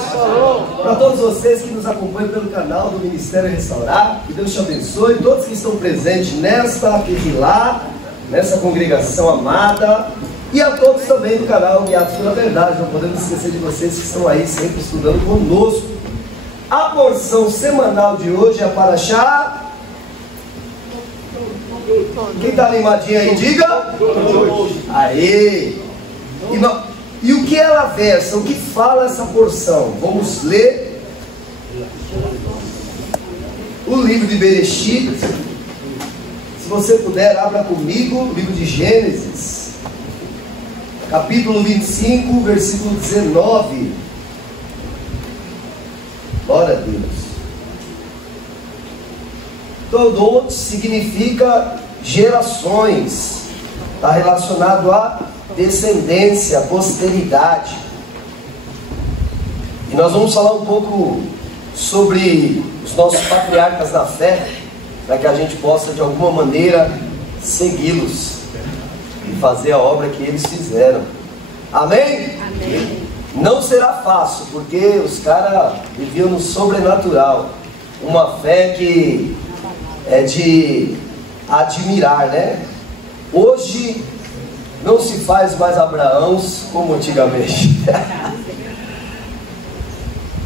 Deus. Para todos vocês que nos acompanham pelo canal do Ministério Restaurar, que Deus te abençoe. Todos que estão presentes nesta lá, nessa congregação amada. E a todos também do canal Guiados pela Verdade. Não podemos esquecer de vocês que estão aí sempre estudando conosco. A porção semanal de hoje é para achar. Quem está animadinho aí, diga. Aê! E o que ela versa? O que fala essa porção? Vamos ler o livro de Bereshit. Se você puder, abra comigo o livro de Gênesis, capítulo 25, versículo 19. Glória a Deus. Todot significa gerações, está relacionado a descendência, posteridade. E nós vamos falar um pouco sobre os nossos patriarcas da fé, para que a gente possa de alguma maneira segui-los e fazer a obra que eles fizeram. Amém? Amém. Não será fácil, porque os caras viviam no sobrenatural, uma fé que é de admirar, né? Hoje não se faz mais Abraãos como antigamente.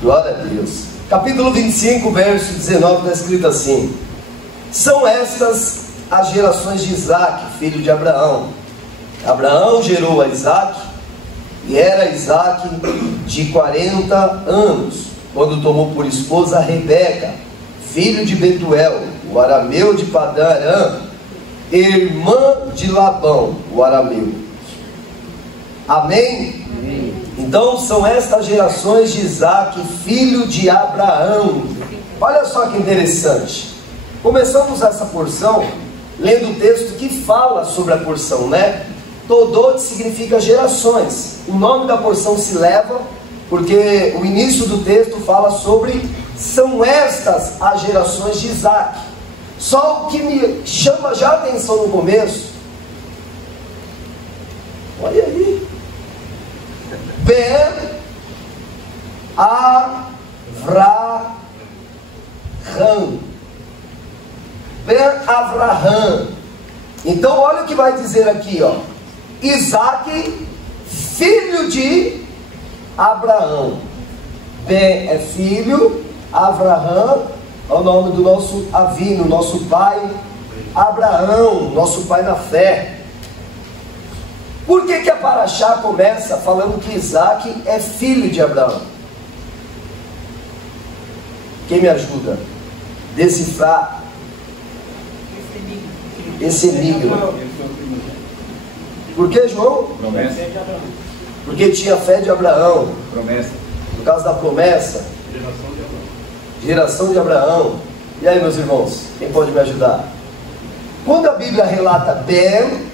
Glória a Deus. Capítulo 25, verso 19, está escrito assim: são estas as gerações de Isaac, filho de Abraão. Abraão gerou a Isaac, e era Isaac de 40 anos, quando tomou por esposa a Rebeca, filho de Betuel, o arameu de Padã Aram, irmã de Labão, o arameu. Amém? Amém? Então são estas gerações de Isaac, filho de Abraão. Olha só que interessante. Começamos essa porção lendo o texto que fala sobre a porção, né? Todot significa gerações. O nome da porção se leva porque o início do texto fala sobre são estas as gerações de Isaac. Só o que me chama já a atenção no começo, olha aí, Ben Avraham. Ben Avraham. Então olha o que vai dizer aqui, ó. Isaac, filho de Abraão. Ben é filho, Avraham é o nome do nosso avino, nosso pai Abraão, nosso pai na fé. Por que a Paraxá começa falando que Isaac é filho de Abraão? Quem me ajuda a decifrar esse enigma? Por que, João? Promessa de Abraão. Porque tinha fé de Abraão. Promessa. Por causa da promessa. Geração de Abraão. Geração de Abraão. E aí, meus irmãos, quem pode me ajudar? Quando a Bíblia relata Ben,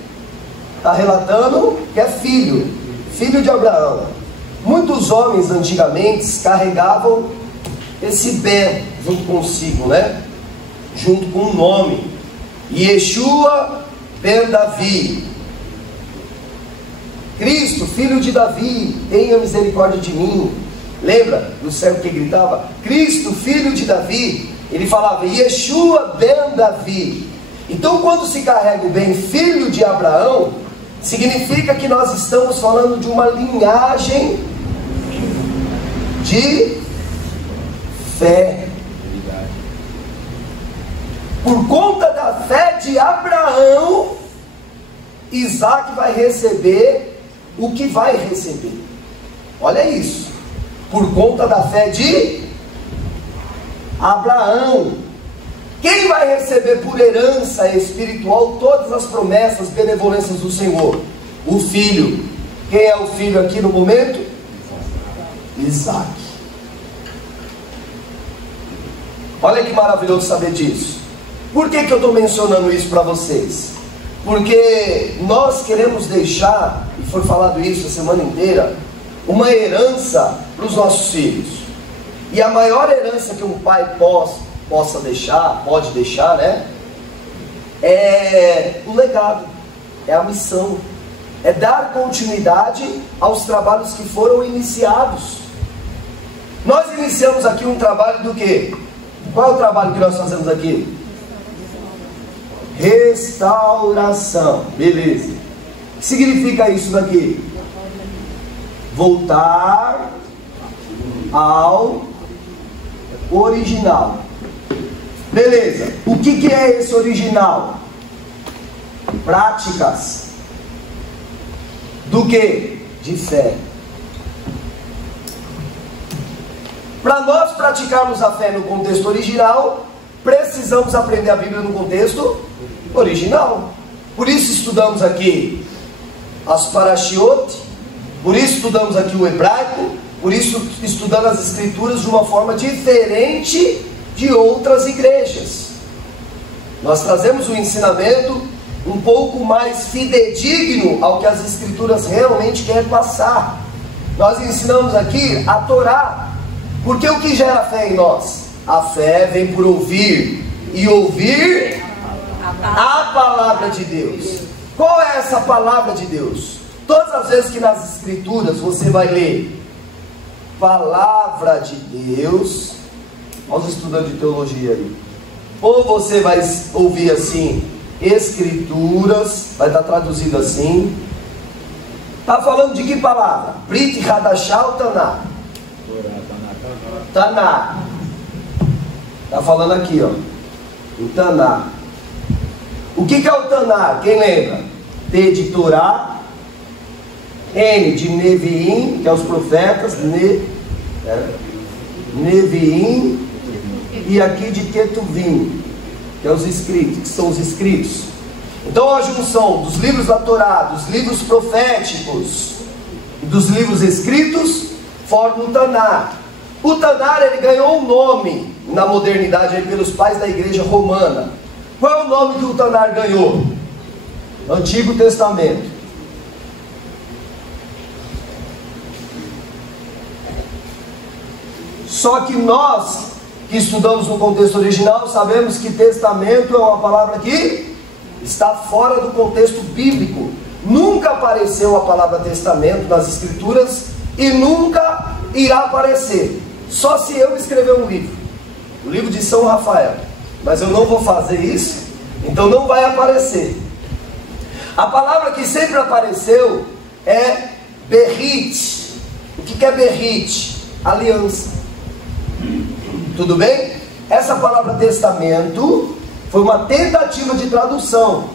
está relatando que é filho, filho de Abraão. Muitos homens antigamente carregavam esse Ben junto consigo, né? Junto com o nome. Yeshua ben Davi. Cristo, filho de Davi, tenha misericórdia de mim. Lembra do cego que gritava? Cristo, filho de Davi. Ele falava Yeshua ben Davi. Então quando se carrega o Ben, filho de Abraão, significa que nós estamos falando de uma linhagem de fé. Por conta da fé de Abraão, Isaac vai receber o que vai receber. Olha isso. Por conta da fé de Abraão. Quem vai receber por herança espiritual todas as promessas, benevolências do Senhor? O filho. Quem é o filho aqui no momento? Isaac. Olha que maravilhoso saber disso. Por que eu estou mencionando isso para vocês? Porque nós queremos deixar, e foi falado isso a semana inteira, uma herança para os nossos filhos. E a maior herança que um pai possa deixar, pode deixar, né? É um legado, é a missão, é dar continuidade aos trabalhos que foram iniciados. iniciamos aqui um trabalho do quê? Qual é o trabalho que nós fazemos aqui? Restauração. Beleza. O que significa isso daqui? Voltar ao original. Beleza. O que é esse original? Práticas. Do que? De fé. Para nós praticarmos a fé no contexto original, precisamos aprender a Bíblia no contexto original. Por isso estudamos aqui as parashiot, por isso estudamos aqui o hebraico, por isso estudamos as escrituras de uma forma diferente de outras igrejas. Nós trazemos um ensinamento um pouco mais fidedigno ao que as escrituras realmente querem passar. Nós ensinamos aqui a Torá. Porque o que gera fé em nós? A fé vem por ouvir, e ouvir a palavra de Deus. Qual é essa palavra de Deus? Todas as vezes que nas escrituras você vai ler palavra de Deus, olha os estudantes de teologia aí, ou você vai ouvir assim, escrituras, vai estar traduzido assim. Está falando de que palavra? Brit Hadashah ou Taná? Taná. Está falando aqui, ó, o Taná. O que é o Taná? Quem lembra? T de Torá, N de Neviim, que é os profetas, Neviim, e aqui de Ketuvim, que é os escritos, que são os escritos. Então a junção dos livros da Torá, dos livros proféticos e dos livros escritos forma o Taná. O Taná, ele ganhou um nome na modernidade aí pelos pais da igreja romana. Qual é o nome que o Taná ganhou? Antigo Testamento. Só que nós que estudamos no contexto original sabemos que testamento é uma palavra que está fora do contexto bíblico. Nunca apareceu a palavra testamento nas escrituras e nunca irá aparecer. Só se eu escrever um livro, o livro de São Rafael, mas eu não vou fazer isso, então não vai aparecer. A palavra que sempre apareceu é Berit. O que é Berit? Aliança. Tudo bem? Essa palavra testamento foi uma tentativa de tradução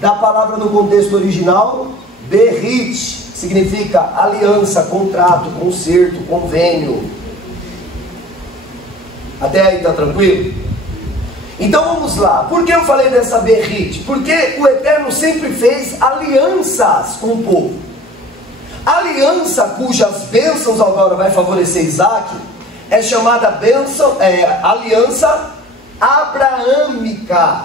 da palavra no contexto original Berit, significa aliança, contrato, concerto, convênio. Até aí está tranquilo? Então vamos lá. Por que eu falei dessa Berit? Porque o Eterno sempre fez alianças com o povo. Aliança cujas bênçãos agora vai favorecer Isaac é chamada bênção, aliança abraâmica.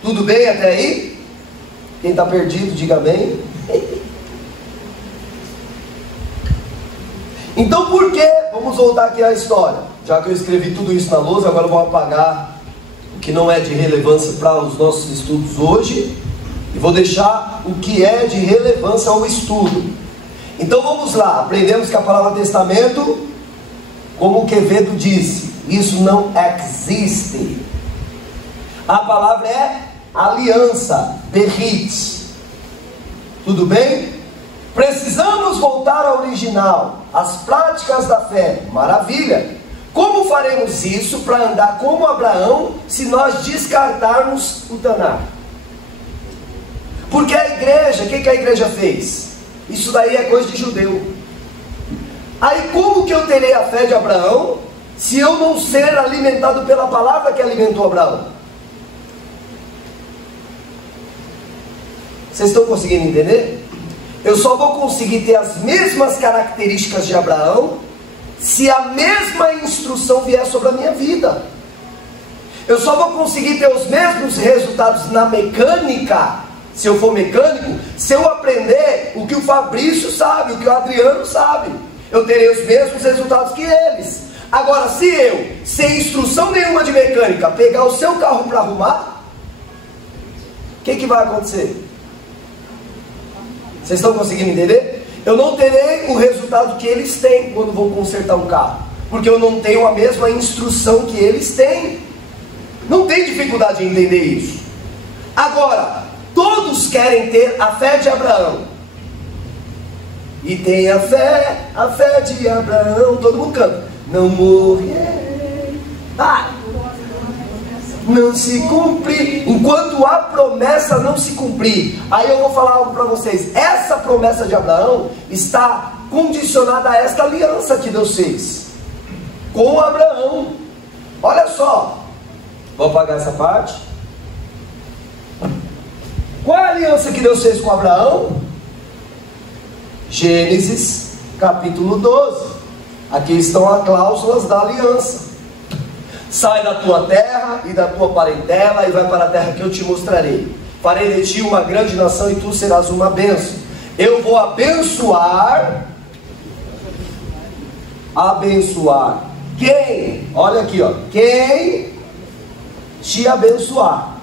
Tudo bem até aí? Quem está perdido, diga amém. Então por que? Vamos voltar aqui à história. Já que eu escrevi tudo isso na lousa, agora eu vou apagar o que não é de relevância para os nossos estudos hoje e vou deixar o que é de relevância ao estudo. Então vamos lá. Aprendemos que a palavra testamento, como o Quevedo disse, isso não existe. A palavra é aliança, Berit. Tudo bem? Precisamos voltar ao original, às práticas da fé. Maravilha! Como faremos isso para andar como Abraão se nós descartarmos o Taná? Porque a igreja, o que a igreja fez? Isso daí é coisa de judeu. Aí como que eu terei a fé de Abraão se eu não ser alimentado pela palavra que alimentou Abraão? Vocês estão conseguindo entender? Eu só vou conseguir ter as mesmas características de Abraão se a mesma instrução vier sobre a minha vida. Eu só vou conseguir ter os mesmos resultados na mecânica, se eu for mecânico, se eu aprender o que o Fabrício sabe, o que o Adriano sabe. Eu terei os mesmos resultados que eles. Agora, se eu, sem instrução nenhuma de mecânica, pegar o seu carro para arrumar, o que vai acontecer? Vocês estão conseguindo entender? Eu não terei o resultado que eles têm quando vou consertar um carro, porque eu não tenho a mesma instrução que eles têm. Não tem dificuldade em entender isso. Agora, todos querem ter a fé de Abraão. E tem a fé de Abraão. Todo mundo canta. Não morrerei. Não se cumprir. Enquanto a promessa não se cumprir. Aí eu vou falar algo para vocês. Essa promessa de Abraão está condicionada a esta aliança que Deus fez com Abraão. Olha só. Vou apagar essa parte. Qual é a aliança que Deus fez com Abraão? Gênesis capítulo 12. Aqui estão as cláusulas da aliança. Sai da tua terra e da tua parentela e vai para a terra que eu te mostrarei. Farei de ti uma grande nação e tu serás uma bênção. Eu vou abençoar. Quem? Olha aqui, ó. Quem te abençoar.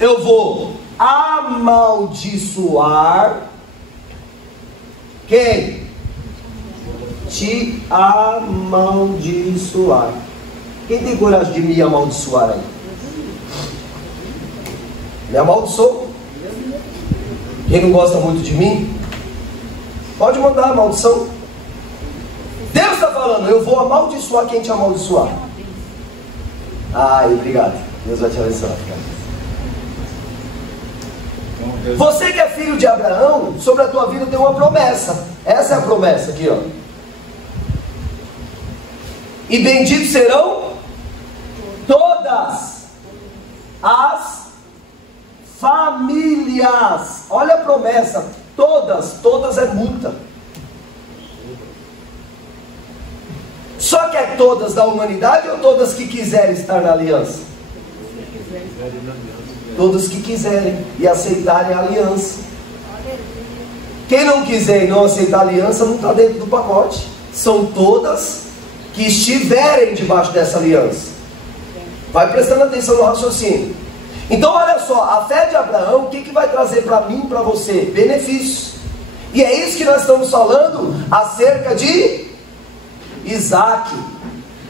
Eu vou amaldiçoar. Quem? Te amaldiçoar. Quem tem coragem de me amaldiçoar aí? Me amaldiçoou. Quem não gosta muito de mim, pode mandar a maldição. Deus está falando, eu vou amaldiçoar quem te amaldiçoar. Ai, obrigado. Deus vai te abençoar. Você que é filho de Abraão, sobre a tua vida tem uma promessa. Essa é a promessa aqui, ó. E benditos serão todas as famílias. Olha a promessa. Todas é multa. Só que é todas da humanidade ou todas que quiserem estar na aliança? Todos que quiserem e aceitarem a aliança. Quem não quiser e não aceitar a aliança não está dentro do pacote. São todas que estiverem debaixo dessa aliança. Vai prestando atenção no raciocínio. Então olha só, a fé de Abraão, o que vai trazer para mim e para você? Benefícios. E é isso que nós estamos falando acerca de Isaac.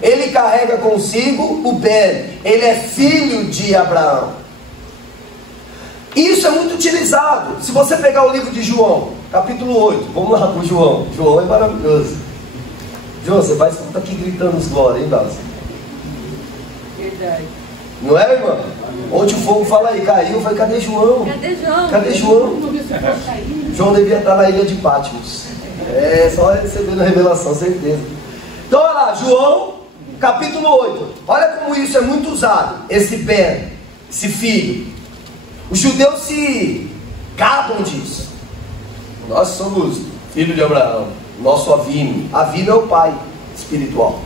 Ele carrega consigo o Ben. Ele é filho de Abraão. Isso é muito utilizado. Se você pegar o livro de João, capítulo 8, vamos lá para o João. João é maravilhoso. João, você vai estar aqui gritando os glórias, hein, Dalson? Verdade. Não é, irmão? Ontem o fogo fala aí, caiu. Eu falei, cadê João? Cadê João? João devia estar na ilha de Patmos. É, só recebendo a revelação, certeza. Então, olha lá, João, capítulo 8. Olha como isso é muito usado. Esse Ben, esse filho. Os judeus se gabam disso. Nós somos filho de Abraão. Nosso Avino. Avino é o pai espiritual.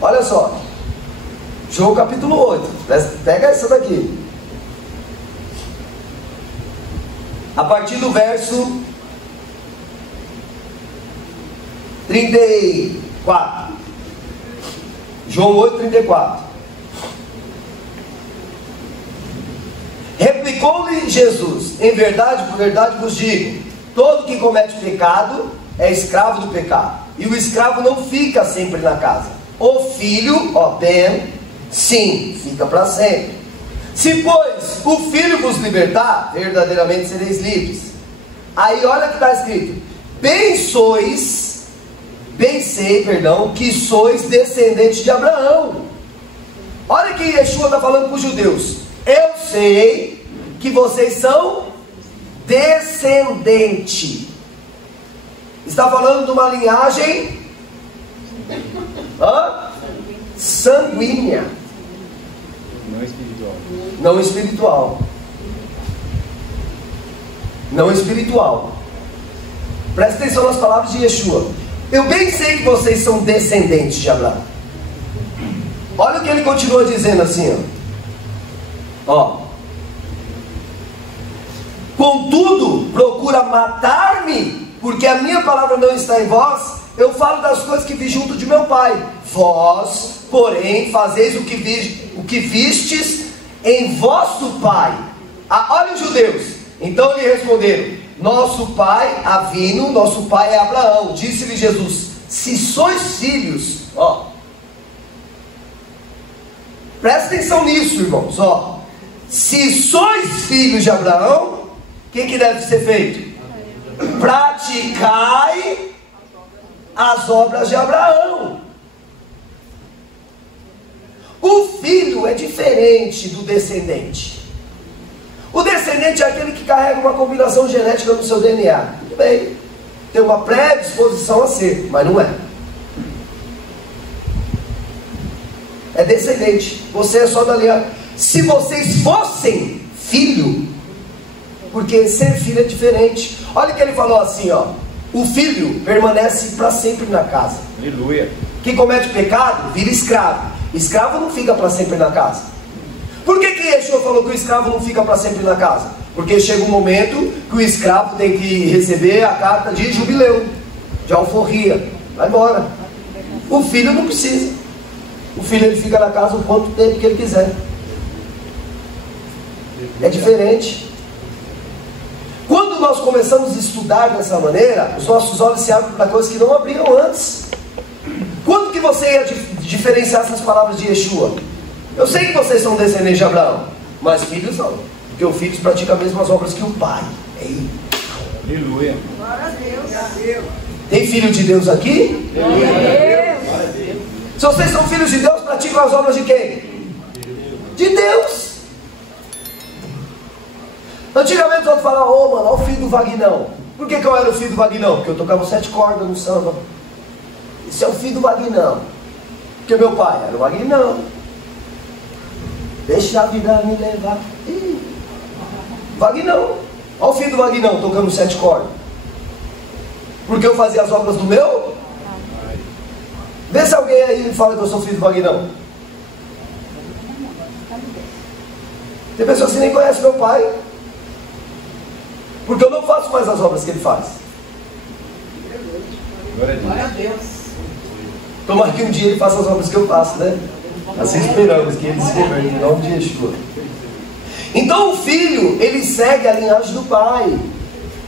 Olha só. João capítulo 8. Pega essa daqui. A partir do verso 34. João 8, 34. Replicou-lhe Jesus: em verdade, por verdade vos digo, todo que comete pecado é escravo do pecado, e o escravo não fica sempre na casa. O filho, ó, Ben, sim, fica para sempre. Se pois o filho vos libertar, verdadeiramente sereis livres. Aí olha que está escrito: bem sei, que sois descendentes de Abraão. Olha que Yeshua está falando para os judeus: eu sei que vocês são descendente. Está falando de uma linhagem sanguínea, não espiritual. Não espiritual. Presta atenção nas palavras de Yeshua. Eu bem sei que vocês são descendentes de Abraão. Olha o que ele continua dizendo assim, ó. Contudo, procura matar-me, porque a minha palavra não está em vós. Eu falo das coisas que vi junto de meu pai. Vós, porém, fazeis o que vistes em vosso pai. Olha os judeus. Então lhe responderam: nosso pai Avino, nosso pai é Abraão. Disse-lhe Jesus: se sois filhos, ó, presta atenção nisso, irmãos, ó. Se sois filhos de Abraão, o que deve ser feito? Praticai as obras de Abraão. O filho é diferente do descendente. O descendente é aquele que carrega uma combinação genética no seu DNA. Tudo bem, tem uma predisposição a ser, mas não é. É descendente. Você é só da linhagem. Se vocês fossem filho, porque ser filho é diferente. Olha que ele falou assim, ó: o filho permanece para sempre na casa. Aleluia. Quem comete pecado vira escravo. Escravo não fica para sempre na casa. Por que Yeshua falou que o escravo não fica para sempre na casa? Porque chega um momento que o escravo tem que receber a carta de jubileu, de alforria, vai embora. O filho não precisa. O filho ele fica na casa o quanto tempo que ele quiser. É diferente. Quando nós começamos a estudar dessa maneira, os nossos olhos se abrem para coisas que não abriam antes. Quando que você ia diferenciar essas palavras de Yeshua? Eu sei que vocês são descendentes de Abraão, mas filhos não, porque os filhos praticam as mesmas obras que o pai. Ei. Aleluia. Glória a Deus. Tem filho de Deus aqui? Glória a Deus. Se vocês são filhos de Deus, praticam as obras de quem? De Deus. Antigamente os outros falavam: ô mano, olha o filho do Vagnão. Por que eu era o filho do Vagnão? Porque eu tocava 7 cordas no samba. Esse é o filho do Vagnão. Porque meu pai era o Vagnão. Deixa a vida me levar. Vagnão. Olha o filho do Vagnão tocando 7 cordas. Porque eu fazia as obras do meu? Vê se alguém aí me fala que eu sou filho do Vagnão. Tem pessoas que nem conhecem meu pai. Porque eu não faço mais as obras que ele faz. Glória a Deus. Tomara que um dia ele faça as obras que eu faço, né? Assim esperamos que ele se reverte em nome de Yeshua. Então o filho, ele segue a linhagem do pai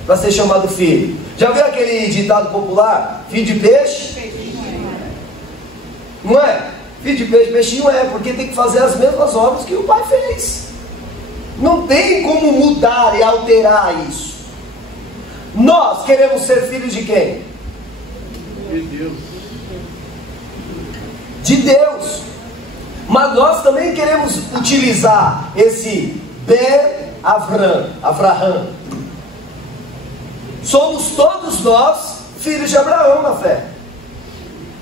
para ser chamado filho. Já viu aquele ditado popular? Filho de peixe? Não é? Filho de peixe, peixinho é, porque tem que fazer as mesmas obras que o pai fez. Não tem como mudar e alterar isso. Nós queremos ser filhos de quem? De Deus. De Deus. Mas nós também queremos utilizar esse Avraham. Somos todos nós filhos de Abraão na fé.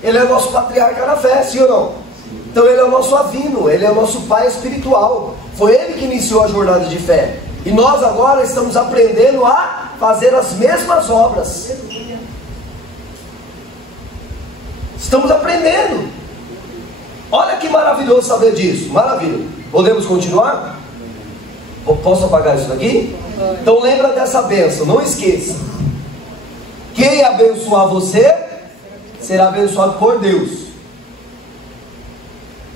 Ele é o nosso patriarca na fé, sim ou não? Então ele é o nosso Avino, ele é o nosso pai espiritual. Foi ele que iniciou a jornada de fé. E nós agora estamos aprendendo a fazer as mesmas obras. Estamos aprendendo. Olha que maravilhoso saber disso. Maravilha. Podemos continuar? Posso apagar isso daqui? Então lembra dessa bênção, não esqueça. Quem abençoar você será abençoado por Deus.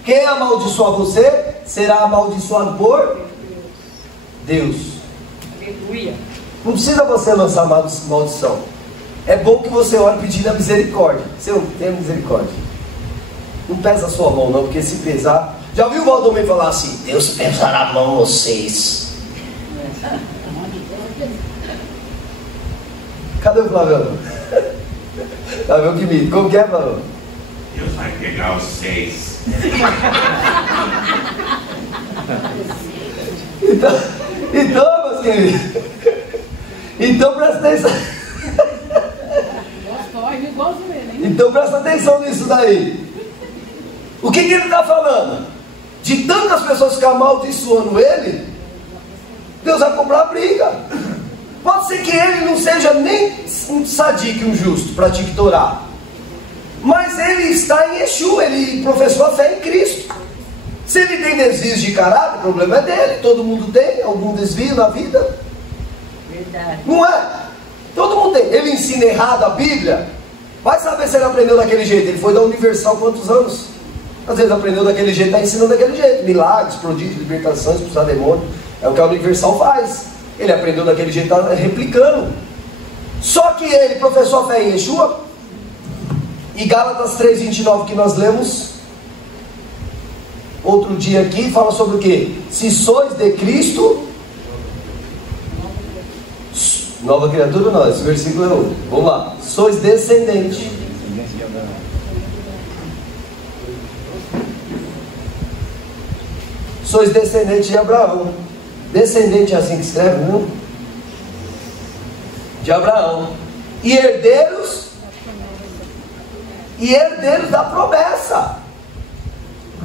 Quem amaldiçoar você será amaldiçoado por Deus. Aleluia. Não precisa você lançar maldição. É bom que você ore pedindo a misericórdia. Você não tem misericórdia. Não pesa a sua mão não, porque se pesar... Já ouviu o Valdomiro falar assim: Deus pesará a mão vocês. Cadê o Flávio? Flávio que me... Como que é, Flávio? Deus vai pegar vocês. Então, meus queridos, então presta atenção. Então presta atenção nisso daí. O que ele está falando? De tantas pessoas ficar amaldiçoando ele, Deus vai comprar a briga. Pode ser que ele não seja nem um sadique, um justo, pratique Torá, mas ele está em Yeshua, ele professou a fé em Cristo. Se ele tem desvios de caráter, o problema é dele. Todo mundo tem algum desvio na vida. Verdade. Não é? Todo mundo tem. Ele ensina errado a Bíblia. Vai saber se ele aprendeu daquele jeito. Ele foi da Universal quantos anos? Às vezes aprendeu daquele jeito, está ensinando daquele jeito. Milagres, prodígios, libertações, expulsar demônio. É o que a Universal faz. Ele aprendeu daquele jeito, está replicando. Só que ele professou a fé em Yeshua. E Gálatas 3:29 que nós lemos outro dia aqui, fala sobre o que? Se sois de Cristo, nova criatura, não, esse versículo é outro. Vamos lá. Sois descendente. Sois descendente de Abraão. Descendente é assim que escreve, não? De Abraão. E herdeiros da promessa.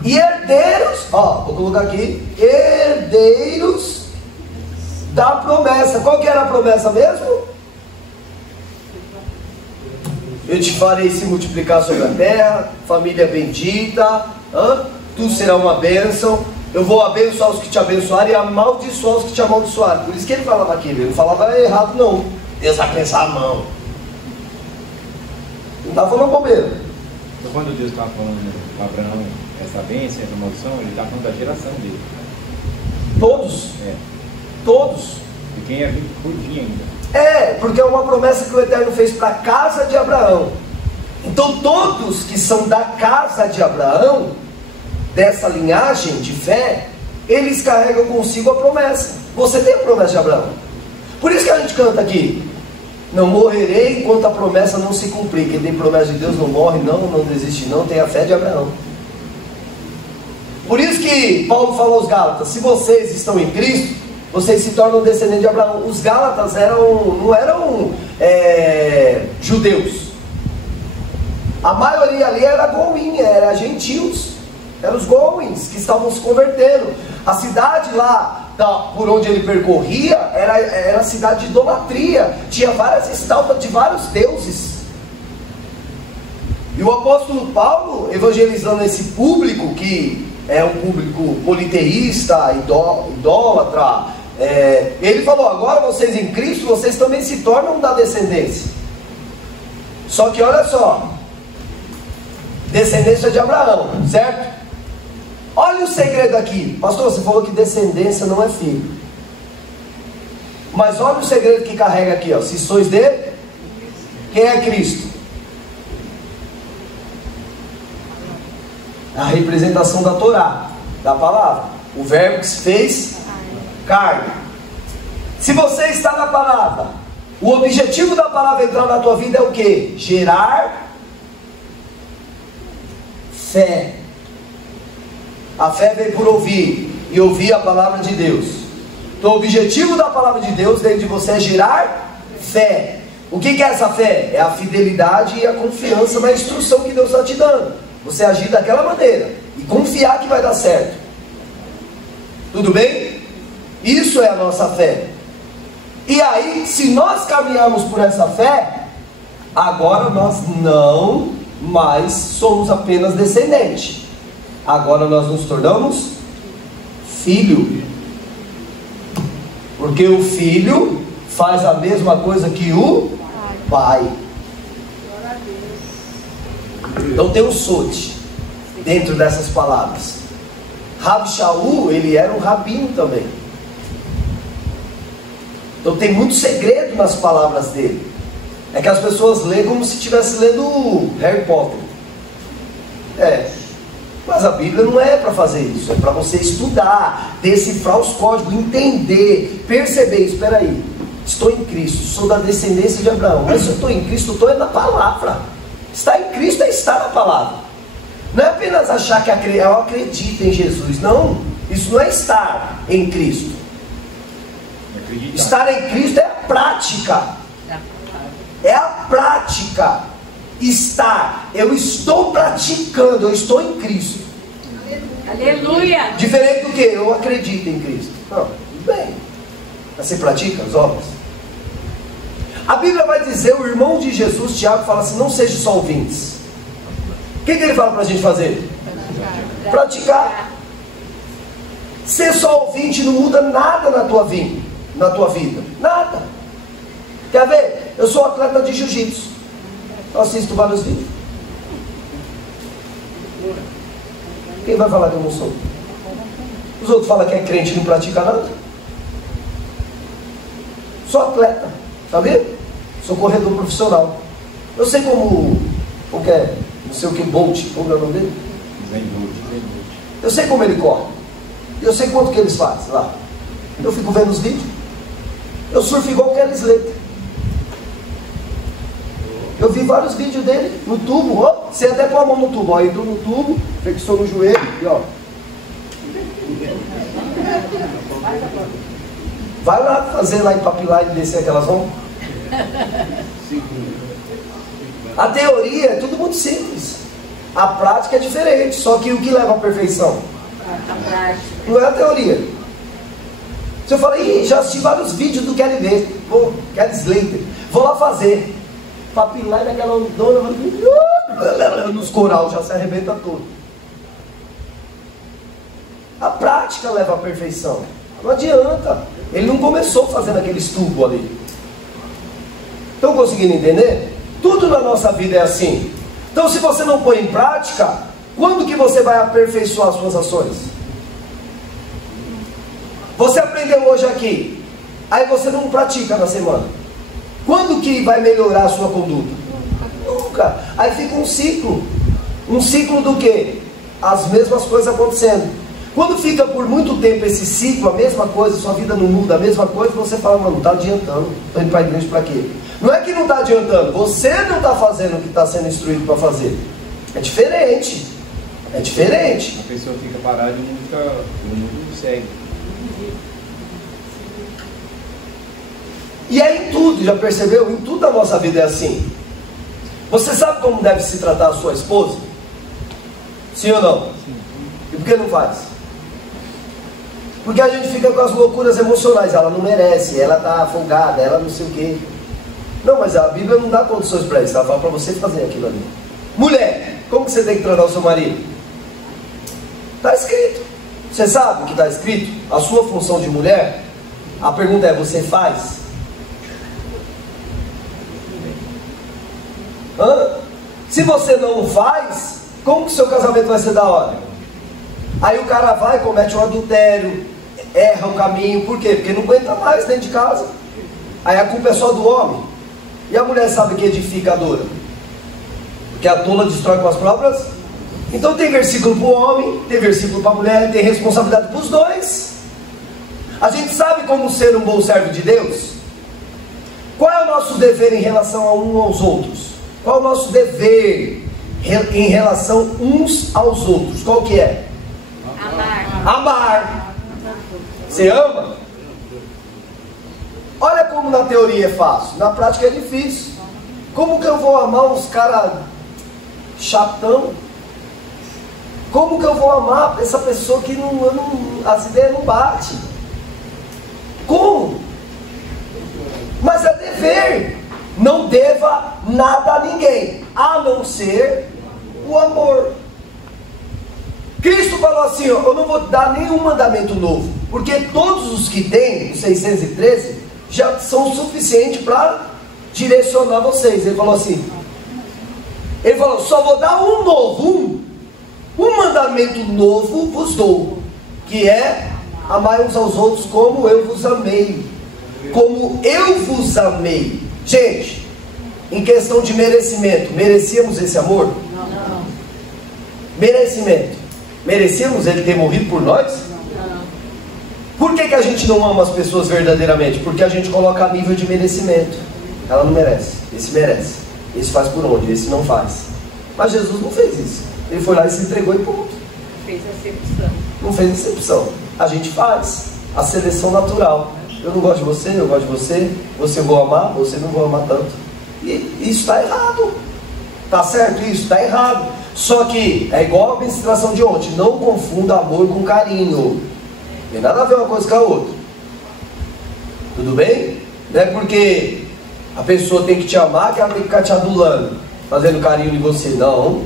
E herdeiros, vou colocar aqui, herdeiros da promessa. Qual que era a promessa mesmo? Eu te farei se multiplicar sobre a terra, família bendita, tu será uma bênção. Eu vou abençoar os que te abençoarem e amaldiçoar os que te amaldiçoarem. Por isso que ele falava aquilo, ele não falava errado não. Deus vai pensar a mão. Não estava falando bobeira. Então, quando Deus estava falando para Abraão essa bênção, essa maldição, ele está falando da geração dele. Todos. Todos. E quem é vivo por dia ainda. Porque é uma promessa que o Eterno fez para a casa de Abraão. Então todos que são da casa de Abraão, dessa linhagem de fé, eles carregam consigo a promessa. Você tem a promessa de Abraão. Por isso que a gente canta aqui: não morrerei enquanto a promessa não se cumprir. Quem tem promessa de Deus não morre, não desiste, não tem a fé de Abraão. Por isso que Paulo falou aos Gálatas: se vocês estão em Cristo, vocês se tornam descendentes de Abraão. Os Gálatas não eram judeus. A maioria ali era goim, era gentios. Eram os goins que estavam se convertendo. A cidade lá por onde ele percorria era cidade de idolatria. Tinha várias estátuas de vários deuses. E o apóstolo Paulo, evangelizando esse público, que é um público politeísta, idólatra, ele falou: agora vocês em Cristo, vocês também se tornam da descendência. Só que olha só, descendência de Abraão, certo? Olha o segredo aqui. Pastor, você falou que descendência não é filho. Mas olha o segredo que carrega aqui, se sois de... Quem é Cristo? A representação da Torá, da palavra. O verbo que se fez carne. Se você está na palavra, o objetivo da palavra entrar na tua vida é o quê? Gerar fé. A fé vem por ouvir, e ouvir a palavra de Deus. Então o objetivo da palavra de Deus dentro de você é gerar fé. O que é essa fé? É a fidelidade e a confiança na instrução que Deus está te dando. Você agir daquela maneira e confiar que vai dar certo. Tudo bem? Isso é a nossa fé. E aí, se nós caminharmos por essa fé, agora nós não mais somos apenas descendentes. Agora nós nos tornamos filho. Porque o filho faz a mesma coisa que o pai. Então tem um sote dentro dessas palavras. Rabi Shaul, ele era um rabino também. Então tem muito segredo nas palavras dele. É que as pessoas lêem como se estivesse lendo Harry Potter. Mas a Bíblia não é para fazer isso. É para você estudar, decifrar os códigos, entender, perceber. Espera aí, estou em Cristo, sou da descendência de Abraão. Mas se eu estou em Cristo, eu estou na palavra. Estar em Cristo é estar na palavra. Não é apenas achar que eu acredito em Jesus. Não, isso não é estar em Cristo. Estar em Cristo é a prática. É a prática. Estar, eu estou praticando, eu estou em Cristo. Aleluia. Diferente do que? Eu acredito em Cristo. Não, tudo bem. Mas você pratica as obras? A Bíblia vai dizer, o irmão de Jesus, Tiago, fala assim: não seja só ouvintes. O que ele fala para a gente fazer? Praticar. Ser só ouvinte não muda nada na tua vida. Nada. Quer ver? Eu sou atleta de jiu-jitsu. Eu assisto vários vídeos. Quem vai falar que eu não sou? Os outros falam que é crente e não pratica nada. Sou atleta, sabia? Sou corredor profissional. Eu sei como que é, não sei o que, Bolt, como é o nome dele? Eu sei como ele corre. Eu sei quanto que eles fazem lá. Eu fico vendo os vídeos. Eu surfo igual o Kelly Slater. Eu vi vários vídeos dele no tubo, ó. Você até põe a mão no tubo, ó. Entrou no tubo, flexou no joelho e ó. Vai lá fazer lá em Papilar e descer aquelas ondas. A teoria é tudo muito simples. A prática é diferente. Só que o que leva à perfeição? A prática. Não é a teoria. Se eu falei, já assisti vários vídeos do Kelly Slater. Vou lá fazer. Papilar naquela ondona, nos coral já se arrebenta todo. A prática leva à perfeição. Não adianta. Ele não começou fazendo aquele tubos ali. Estão conseguindo entender? Tudo na nossa vida é assim. Então, se você não põe em prática, quando que você vai aperfeiçoar as suas ações? Você aprendeu hoje aqui, aí você não pratica na semana. Quando que vai melhorar a sua conduta? Nunca. Aí fica um ciclo. Um ciclo do quê? As mesmas coisas acontecendo. Quando fica por muito tempo esse ciclo, a mesma coisa, sua vida não muda, a mesma coisa, você fala, mano, não está adiantando. Estou indo para a igreja para quê? Não é que não está adiantando, você não está fazendo o que está sendo instruído para fazer. É diferente. É diferente. A pessoa fica parada e o mundo segue. E é em tudo, já percebeu? Em tudo a nossa vida é assim. Você sabe como deve se tratar a sua esposa? Sim ou não? Sim. E por que não faz? Porque a gente fica com as loucuras emocionais. Ela não merece, ela está folgada, ela não sei o quê. Não, mas a Bíblia não dá condições para isso. Ela fala para você fazer aquilo ali. Mulher, como que você tem que tratar o seu marido? Está escrito. Você sabe o que está escrito? A sua função de mulher? A pergunta é, você faz? Se você não faz, como que o seu casamento vai ser da hora? Aí o cara vai, comete um adultério, erra o caminho. Por quê? Porque não aguenta mais dentro de casa. Aí a culpa é só do homem. E a mulher sabe que edificadora? Porque a tola destrói com as próprias. Então tem versículo para o homem, tem versículo para a mulher, tem responsabilidade para os dois. A gente sabe como ser um bom servo de Deus? Qual é o nosso dever em relação a um aos outros? Qual é o nosso dever em relação uns aos outros? Qual que é? Amar. Amar. Você ama? Olha como na teoria é fácil, na prática é difícil. Como que eu vou amar uns caras chatão? Como que eu vou amar essa pessoa que as ideias não batem? Como? Mas é dever. Não deva nada a ninguém, a não ser o amor. Cristo falou assim, ó, eu não vou dar nenhum mandamento novo, porque todos os que tem, os 613, já são suficientes para direcionar vocês. Ele falou assim, só vou dar um novo, um mandamento novo vos dou, que é amar uns aos outros como eu vos amei. Como eu vos amei. Gente, em questão de merecimento, merecíamos esse amor? Não. Merecimento. Merecíamos ele ter morrido por nós? Não. Por que a gente não ama as pessoas verdadeiramente? Porque a gente coloca a nível de merecimento. Ela não merece, esse merece. Esse faz por onde, esse não faz. Mas Jesus não fez isso. Ele foi lá e se entregou e ponto. Fez acepção. Não fez acepção. A gente faz a seleção natural. Eu não gosto de você, eu gosto de você. Você eu vou amar, você não vou amar tanto. E isso está errado. Está certo isso? Está errado. Só que é igual a ministração de ontem. Não confunda amor com carinho. Não tem nada a ver uma coisa com a outra. Tudo bem? Não é porque a pessoa tem que te amar que ela tem que ficar te adulando, fazendo carinho em você. Não.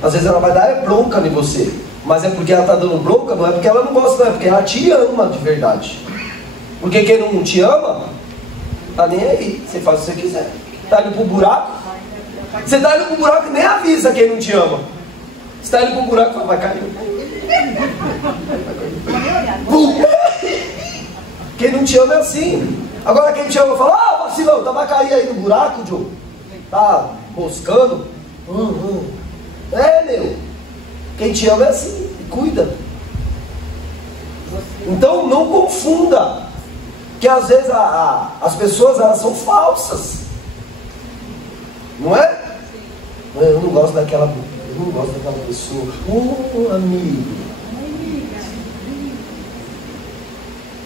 Às vezes ela vai dar bronca em você. Mas é porque ela está dando bronca, não é porque ela não gosta, não é porque ela te ama de verdade. Porque quem não te ama, tá nem aí. Você faz o que você quiser. Tá indo pro buraco? Você tá indo pro buraco e nem avisa quem não te ama. Você tá indo pro buraco e fala, vai cair. Quem não te ama é assim. Agora quem te ama fala, ah, vacilão, tá, vai cair aí no buraco, Diogo. Tá moscando. É, meu. Quem te ama é assim, cuida. Então não confunda, que às vezes as pessoas, elas são falsas, não é? Eu não gosto daquela pessoa. Amigo,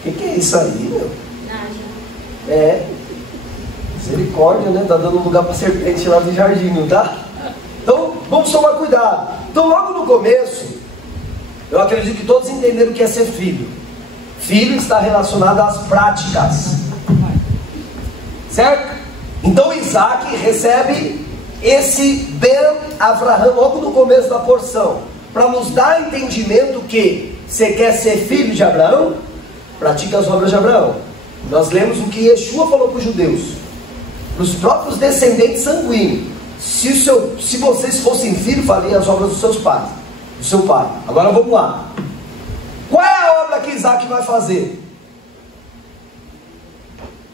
o que é isso aí, meu? É misericórdia, né? Tá dando lugar para serpente lá no jardim, não tá? Então vamos tomar cuidado. Então logo no começo, eu acredito que todos entenderam o que é ser filho. Filho está relacionado às práticas, certo? Então Isaac recebe esse Ben Avraham logo no começo da porção, para nos dar entendimento que você quer ser filho de Abraão, pratica as obras de Abraão. Nós lemos o que Yeshua falou para os judeus, para os próprios descendentes sanguíneos: se vocês fossem filhos, fariam as obras dos seus pais, do seu pai. Agora vamos lá. Qual é a obra que Isaac vai fazer?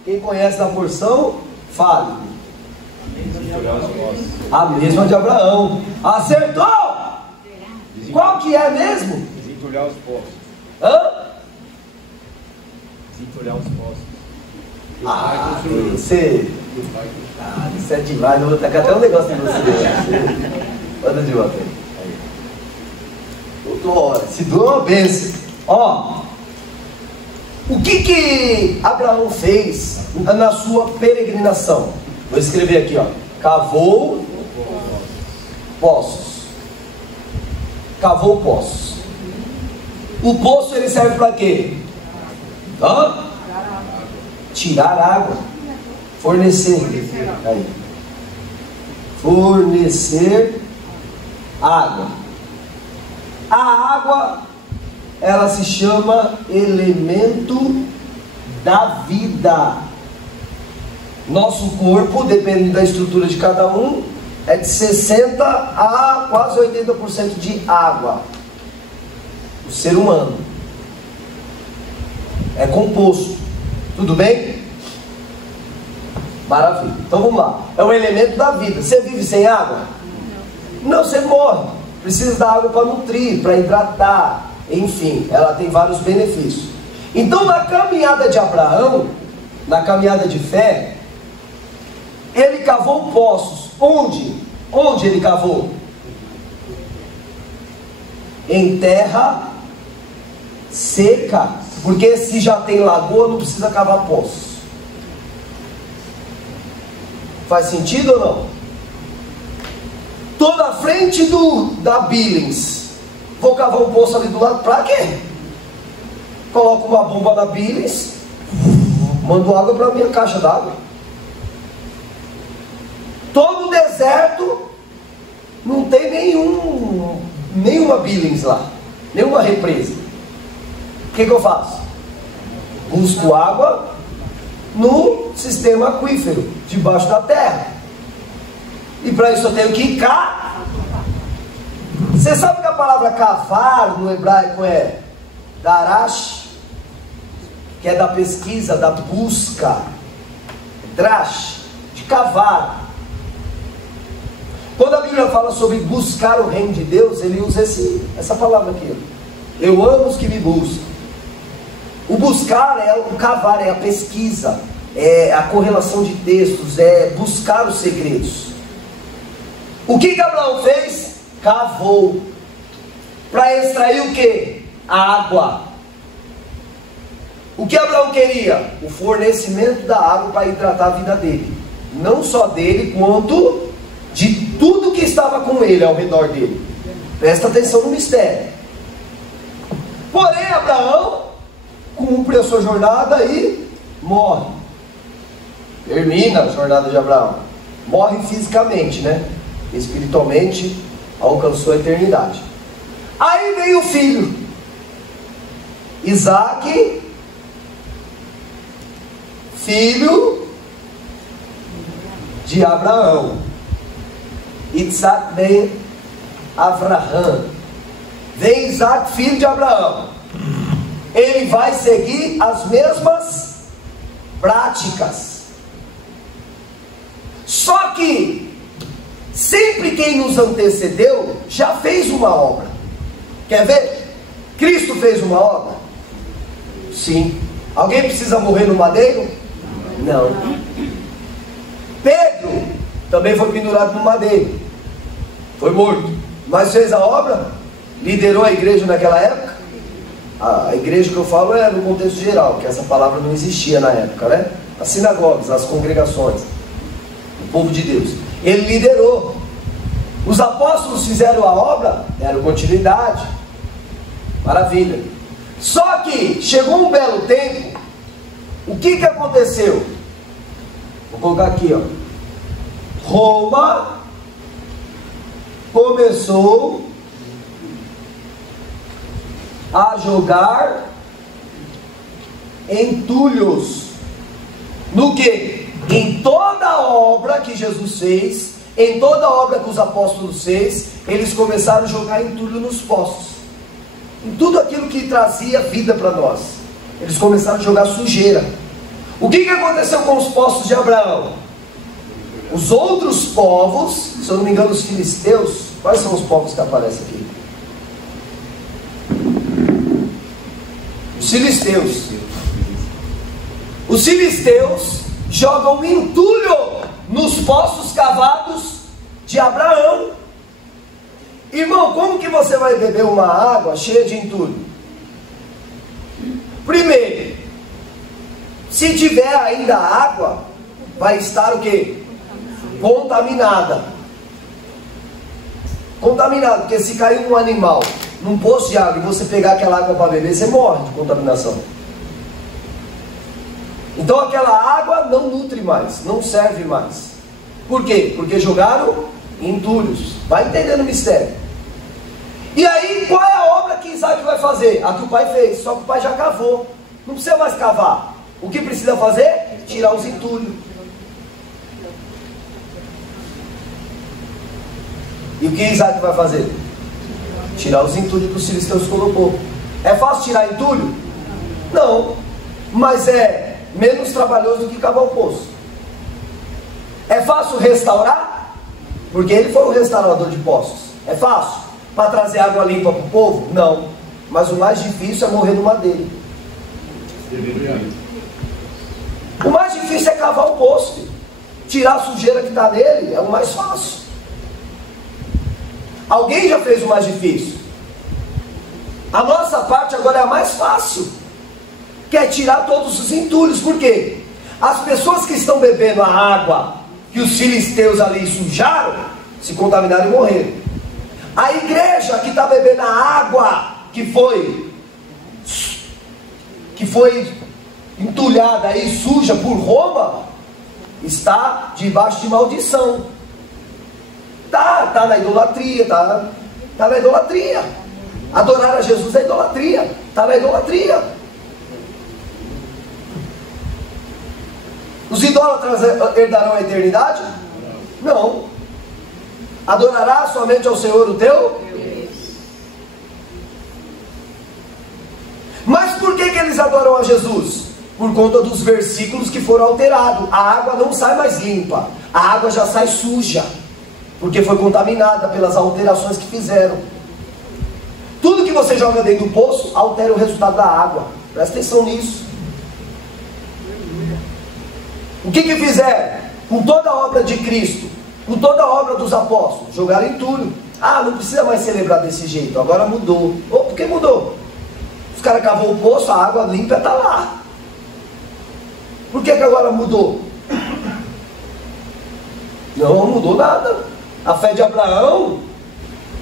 Quem conhece da porção, fale. A mesma de Abraão. Acertou! Qual que é mesmo? Desentulhar os poços. Hã? Desentulhar os poços. Isso é demais. Eu vou tacar até um negócio em você. Manda de volta aí. Se doa uma bênção. Ó, o que Abraão fez na sua peregrinação? Vou escrever aqui, ó. Cavou poços. Cavou poços. O poço, ele serve para quê? Tirar água. Fornecer. Aí. Fornecer água. A água, ela se chama elemento da vida. Nosso corpo, dependendo da estrutura de cada um, é de 60% a quase 80% de água. O ser humano é composto. Tudo bem? Maravilha. Então vamos lá. É um elemento da vida. Você vive sem água? Não, você morre. Precisa da água para nutrir, para hidratar. Enfim, ela tem vários benefícios. Então na caminhada de Abraão, na caminhada de fé, ele cavou poços. Onde? Onde ele cavou? Em terra seca. Porque se já tem lagoa, não precisa cavar poços. Faz sentido ou não? Tô na frente da Billings. Vou cavar um poço ali do lado. Pra quê? Coloco uma bomba na Billings, mando água para a minha caixa d'água. Todo deserto, não tem nenhuma Billings lá, nenhuma represa. O que eu faço? Busco água no sistema aquífero, debaixo da terra. E para isso eu tenho que cavar. Você sabe que a palavra cavar no hebraico é darash, que é da pesquisa, da busca. Drash, de cavar. Quando a Bíblia fala sobre buscar o reino de Deus, ele usa essa palavra aqui. Eu amo os que me buscam. O buscar é o cavar, é a pesquisa, é a correlação de textos, é buscar os segredos. O que Abraão fez? Cavou. Para extrair o que? A água. O que Abraão queria? O fornecimento da água para hidratar a vida dele. Não só dele, quanto de tudo que estava com ele, ao redor dele. Presta atenção no mistério. Porém, Abraão cumpre a sua jornada e morre. Termina a jornada de Abraão. Morre fisicamente, né? Espiritualmente alcançou a eternidade. Aí veio o filho Isaac, filho de Abraão. Isaac ben Avraham. Vem Isaac, filho de Abraão. ele vai seguir as mesmas práticas. Só que sempre quem nos antecedeu já fez uma obra. Quer ver? Cristo fez uma obra? Sim. Alguém precisa morrer no madeiro? Não. Pedro também foi pendurado no madeiro, foi morto, mas fez a obra? Liderou a igreja naquela época? A igreja que eu falo é no contexto geral, que essa palavra não existia na época, né? As sinagogas, as congregações, o povo de Deus. Ele liderou. Os apóstolos fizeram a obra? Deram continuidade. Maravilha. Só que chegou um belo tempo. O que aconteceu? Vou colocar aqui, ó. Roma começou a jogar entulhos no que? Em toda a obra que Jesus fez, em toda a obra que os apóstolos fez, eles começaram a jogar entulho nos poços, em tudo aquilo que trazia vida para nós. Eles começaram a jogar sujeira. O que aconteceu com os poços de Abraão? Os outros povos, se eu não me engano, os filisteus. Quais são os povos que aparecem aqui? Os filisteus. Os filisteus jogam entulho nos poços cavados de Abraão. Irmão, como que você vai beber uma água cheia de entulho? Primeiro, se tiver ainda água, vai estar o quê? Contaminada. Contaminada, porque se cair um animal num poço de água e você pegar aquela água para beber, você morre de contaminação. Então aquela água não nutre mais, não serve mais. Por quê? Porque jogaram entulhos. Vai entendendo o mistério. E aí, qual é a obra que Isaac vai fazer? A que o pai fez, só que o pai já cavou. Não precisa mais cavar. O que precisa fazer? Tirar os entulhos. E o que Isaac vai fazer? Tirar os entulhos que os filisteus colocou. É fácil tirar entulho? Não. Mas é menos trabalhoso do que cavar o poço. É fácil restaurar? Porque ele foi o restaurador de poços. É fácil? Para trazer água limpa para o povo? Não. Mas o mais difícil é morrer no madeiro. O mais difícil é cavar o poço, filho. Tirar a sujeira que está nele é o mais fácil. Alguém já fez o mais difícil. A nossa parte agora é a mais fácil, que é tirar todos os entulhos. Por quê? As pessoas que estão bebendo a água que os filisteus ali sujaram, se contaminaram e morreram. A igreja que está bebendo a água que foi entulhada e suja por Roma, está debaixo de maldição. Está na idolatria, está na idolatria. Adorar a Jesus é idolatria, está na idolatria. Os idólatras herdarão a eternidade? Não. Adorarás somente ao Senhor o teu? Mas por que eles adoram a Jesus? Por conta dos versículos que foram alterados. A água não sai mais limpa, a água já sai suja, porque foi contaminada pelas alterações que fizeram. Tudo que você joga dentro do poço altera o resultado da água. Presta atenção nisso. O que fizeram com toda a obra de Cristo, com toda a obra dos apóstolos? Jogaram entulho. Ah, não precisa mais celebrar desse jeito, agora mudou. Oh, por que mudou? Os caras cavou o poço, a água limpa está lá. Por que agora mudou? Não mudou nada. A fé de Abraão,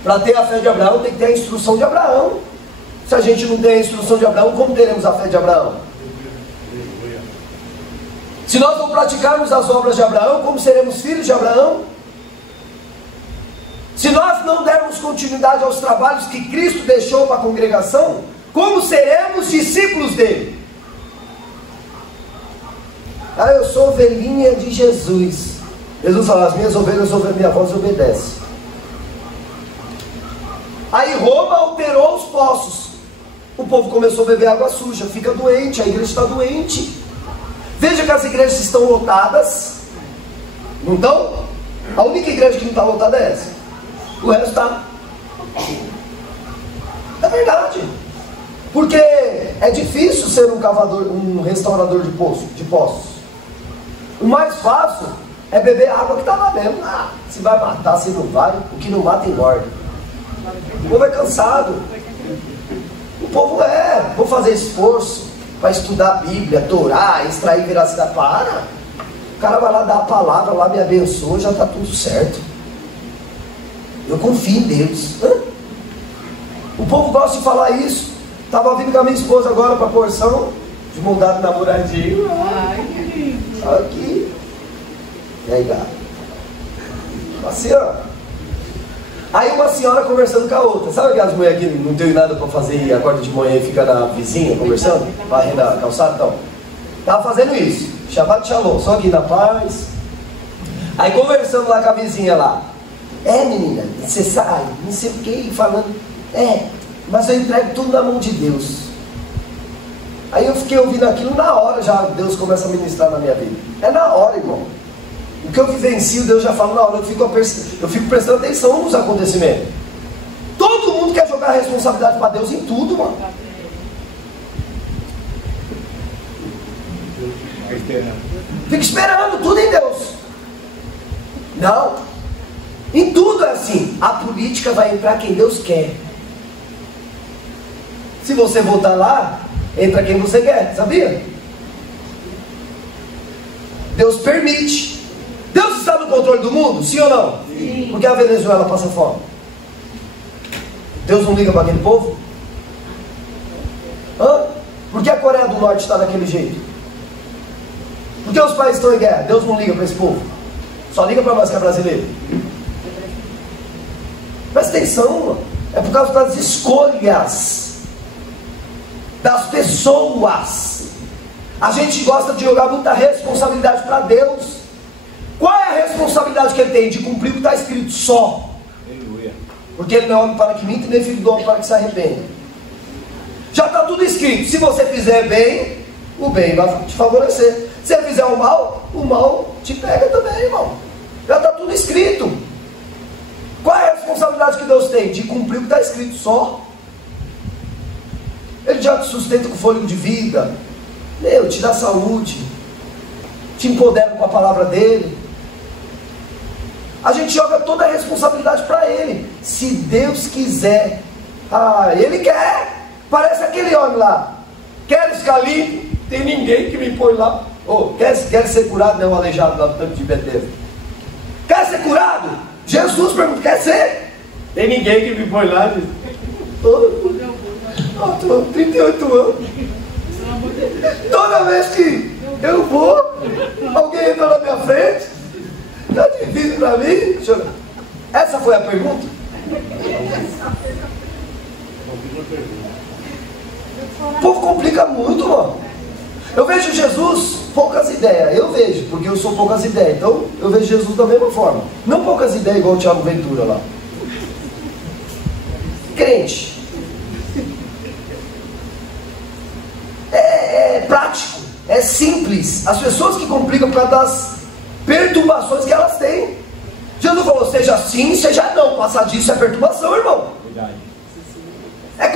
para ter a fé de Abraão, tem que ter a instrução de Abraão. Se a gente não tem a instrução de Abraão, como teremos a fé de Abraão? Se nós não praticarmos as obras de Abraão, como seremos filhos de Abraão? Se nós não dermos continuidade aos trabalhos que Cristo deixou para a congregação, como seremos discípulos dele? Ah, eu sou ovelhinha de Jesus. Jesus fala, as minhas ovelhas ouvem a minha voz e obedecem. Aí Roma alterou os poços. O povo começou a beber água suja, fica doente, a igreja está doente. Veja que as igrejas estão lotadas, não estão? A única igreja que não está lotada é essa. O resto está. É verdade. Porque é difícil ser um cavador, um restaurador de poços. O mais fácil é beber a água que está lá mesmo. Ah, se vai matar, se não vai, o que não mata engorda. O povo é cansado. O povo vou fazer esforço para estudar a Bíblia, Torá, extrair veracidade. Para! O cara vai lá dar a palavra, lá me abençoa, já está tudo certo. Eu confio em Deus. O povo gosta de falar isso. Estava vindo com a minha esposa agora para a porção de moldado namoradinho. Aqui. E aí, gato? Assim, ó. Aí uma senhora conversando com a outra. Sabe aquelas mulheres que não tem nada para fazer e acorda de manhã e fica na vizinha conversando? Varrendo a calçada? Então, estava fazendo isso. Shabbat Shalom, só aqui na paz. Aí conversando lá com a vizinha lá. Menina, você sai, não sei o que, falando. Mas eu entrego tudo na mão de Deus. Aí eu fiquei ouvindo aquilo, na hora já Deus começa a ministrar na minha vida. É na hora, irmão. O que eu vivencio, Deus já fala na hora. Eu fico prestando atenção nos acontecimentos. Todo mundo quer jogar a responsabilidade para Deus em tudo, mano. Fica esperando tudo em Deus. Não. Em tudo é assim. A política vai entrar quem Deus quer. Se você votar lá, entra quem você quer, sabia? Deus permite. Deus está no controle do mundo? Sim ou não? Sim. Por que a Venezuela passa fome? Deus não liga para aquele povo? Por que a Coreia do Norte está daquele jeito? Por que os países estão em guerra? Deus não liga para esse povo? Só liga para nós que é brasileiro. Presta atenção, mano. É por causa das escolhas das pessoas. A gente gosta de jogar muita responsabilidade para Deus. Qual é a responsabilidade que Ele tem? De cumprir o que está escrito só. Aleluia. Porque Ele não é homem para que minta, nem filho do homem para que se arrependa. Já está tudo escrito. Se você fizer bem, o bem vai te favorecer. Se você fizer o mal te pega também, irmão. Já está tudo escrito. Qual é a responsabilidade que Deus tem? De cumprir o que está escrito só. Ele já te sustenta com fôlego de vida, te dá saúde, te empodera com a palavra dele. A gente joga toda a responsabilidade para ele. Se Deus quiser, ele quer. Parece aquele homem lá. Quer ficar limpo? Tem ninguém que me põe lá. Quer ser curado? Não, aleijado lá do tanque de Betesda. Quer ser curado? Jesus pergunta, quer ser? Tem ninguém que me põe lá. Estou 38 anos. Toda vez que eu vou, alguém entra na minha frente, está difícil para mim. Essa foi a pergunta? O povo complica muito, mano. Eu vejo Jesus, poucas ideias. Eu vejo, porque eu sou poucas ideias. Então, eu vejo Jesus da mesma forma. Não poucas ideias igual o Thiago Ventura lá. Crente. É prático, é simples. As pessoas que complicam por causa das perturbações que elas têm. Jesus falou, seja sim, seja não. Passar disso é perturbação, irmão. Verdade. É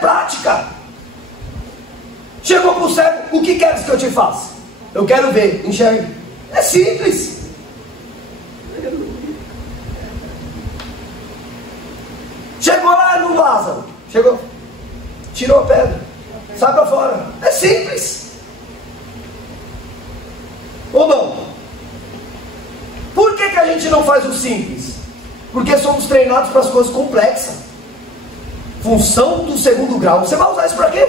prática. Chegou para o cego, o que queres que eu te faça? Eu quero ver, enxergue. É simples. Chegou lá no Lázaro, tirou a pedra, sai para fora. É simples. Ou não? Por que a gente não faz o simples? Porque somos treinados para as coisas complexas. Função do segundo grau. Você vai usar isso para quê?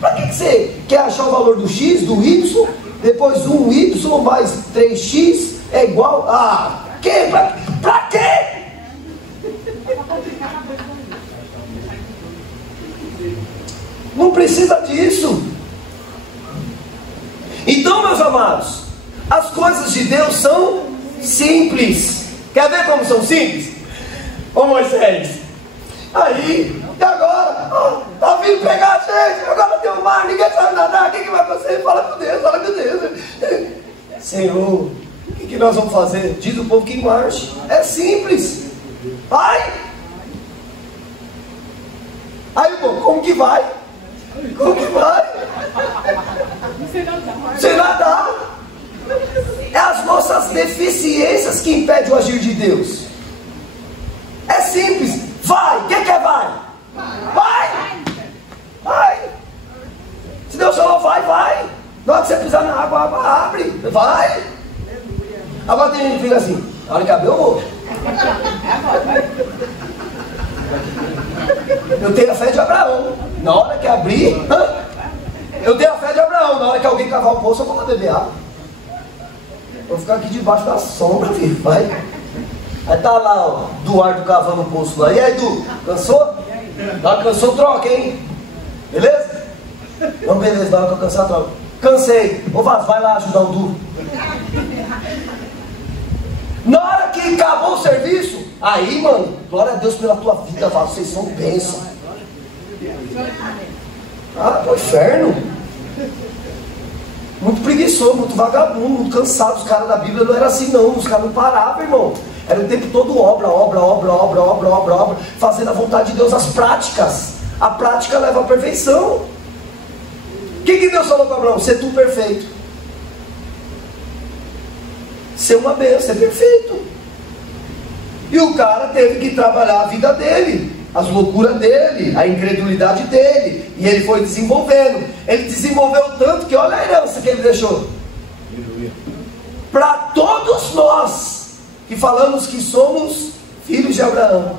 Para que você quer achar o valor do x, do y, depois 1y mais 3x é igual a... Para quê? Não precisa disso. Então, meus amados, as coisas de Deus são simples. Quer ver como são simples? Ô Moisés, aí, e agora? Tá vindo pegar a gente, agora tem o mar, ninguém sabe nadar, o que vai acontecer? Fala com Deus, fala com Deus. Senhor, o que nós vamos fazer? Diz o povo que marche. É simples. Vai! Aí o povo, como que vai? Como que vai? Sem nadar. É as nossas deficiências que impedem o agir de Deus. É simples. Vai. Quem quer vai? Vai. Vai. Se Deus falou vai, vai. Na hora que você pisar na água, a água abre. Vai. Agora tem gente que fica assim, na hora que abrir eu vou. Eu tenho a fé de Abraão. Na hora que abrir, eu tenho a fé de Abraão. Na hora que alguém cavar o poço, eu vou lá beber água. Vou ficar aqui debaixo da sombra, filho. Vai. Aí tá lá, ó, Duardo cavando o poço lá. E aí, Du, cansou? Cansou, troca, hein? Beleza? Não, beleza, na hora que eu cansar, troca. Cansei. Ô, vai lá ajudar o Du. Na hora que acabou o serviço, aí, mano, glória a Deus pela tua vida, fala, vocês são bênção. Ah, pro inferno. Muito preguiçoso, muito vagabundo, muito cansado. Os caras da Bíblia não eram assim não, os caras não paravam, irmão. Era o tempo todo obra, fazendo a vontade de Deus, as práticas. A prática leva à perfeição. O que Deus falou para Abraão? Ser tu perfeito. Ser uma bênção, ser perfeito. E o cara teve que trabalhar a vida dele, as loucuras dele, a incredulidade dele, e ele foi desenvolvendo. Ele desenvolveu tanto que olha a herança que ele deixou. Para todos nós que falamos que somos filhos de Abraão,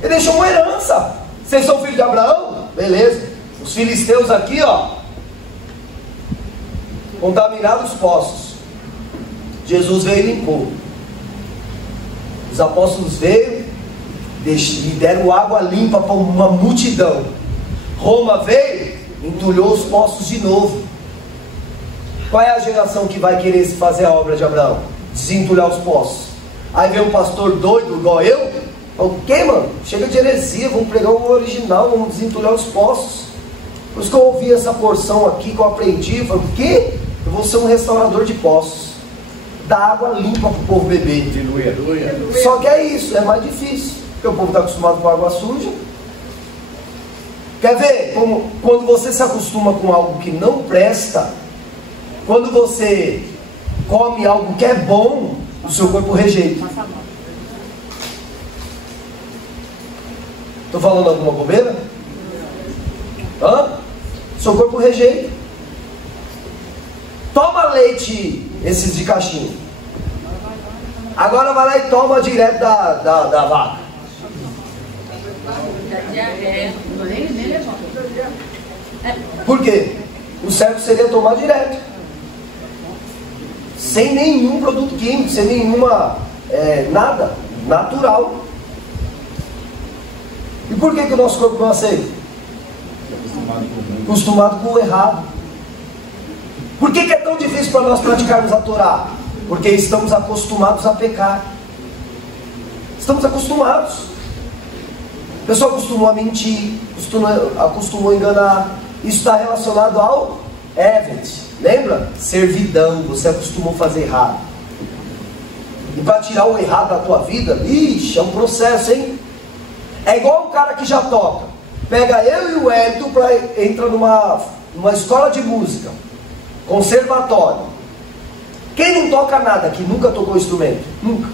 ele deixou uma herança. Vocês são filhos de Abraão? Beleza. Os filisteus aqui, ó, contaminaram os poços. Jesus veio e limpou. Os apóstolos veio e deram água limpa para uma multidão. Roma veio, entulhou os poços de novo. Qual é a geração que vai querer fazer a obra de Abraão? Desentulhar os poços. Aí vem um pastor doido igual eu. O que, mano? Chega de heresia, vamos pregar o original, vamos desentulhar os poços. Por isso que eu ouvi essa porção aqui que eu aprendi. Eu falei, o quê? Eu vou ser um restaurador de poços. Dar água limpa para o povo beber. Só que é isso, é mais difícil. Porque o povo está acostumado com água suja. Quer ver? Como, quando você se acostuma com algo que não presta, quando você come algo que é bom, o seu corpo rejeita. Estou falando alguma bobeira? Seu corpo rejeita. Toma leite, esses de caixinha. Agora vai lá e toma direto da vaca. Por quê? O certo seria tomar direto, sem nenhum produto químico, sem nenhuma nada, natural. E por que o nosso corpo não aceita? Acostumado com o errado. Por que é tão difícil para nós praticarmos a Torá? Porque estamos acostumados a pecar. Estamos acostumados. A pessoa acostumou a mentir, acostumou a enganar. Isso está relacionado ao Evet. Lembra? Servidão. Você acostumou a fazer errado. E para tirar o errado da tua vida, ixi, é um processo, hein? É igual um cara que já toca. Pega eu e o Hélio para entrar numa escola de música, conservatório. Quem não toca nada aqui nunca tocou instrumento? Nunca.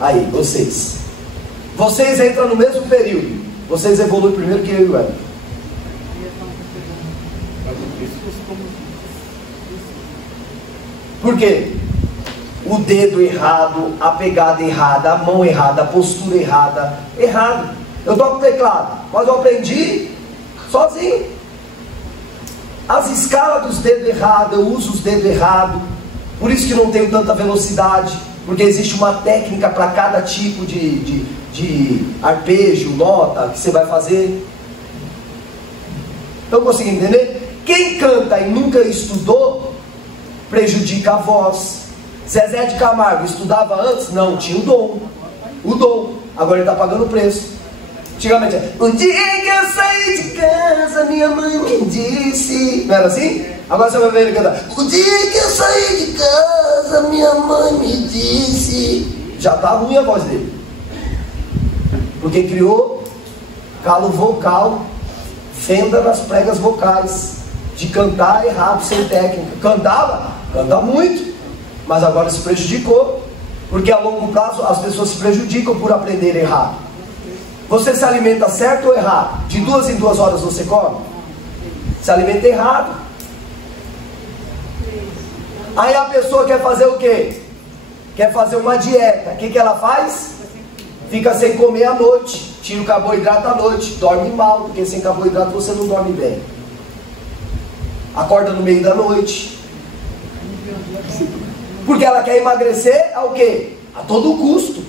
Aí, vocês entram no mesmo período. Vocês evoluem primeiro que eu e o Hélio. Por quê? O dedo errado, a pegada errada, a mão errada, a postura errada. Errado. Eu toco teclado, mas eu aprendi sozinho. As escalas dos dedos errados, eu uso os dedos errados. Por isso que não tenho tanta velocidade. Porque existe uma técnica para cada tipo de arpejo, nota que você vai fazer. Estão conseguindo entender? Quem canta e nunca estudou, prejudica a voz. Zezé de Camargo estudava antes? Não, tinha o dom. o dom. Agora ele está pagando o preço. Antigamente o dia que eu saí de casa, minha mãe me disse. Não era assim? Agora você vai ver ele cantar. O dia que eu saí de casa, minha mãe me disse. Já está ruim a voz dele. Porque criou calo vocal, fenda nas pregas vocais, de cantar errado, sem técnica. Cantava? Canta muito, mas agora se prejudicou, porque a longo prazo as pessoas se prejudicam por aprender errado. Você se alimenta certo ou errado? De 2 em 2 horas você come? Se alimenta errado. Aí a pessoa quer fazer o quê? Quer fazer uma dieta. O que ela faz? Fica sem comer à noite, tira o carboidrato à noite, dorme mal, porque sem carboidrato você não dorme bem. Acorda no meio da noite. Porque ela quer emagrecer ao quê? A todo custo.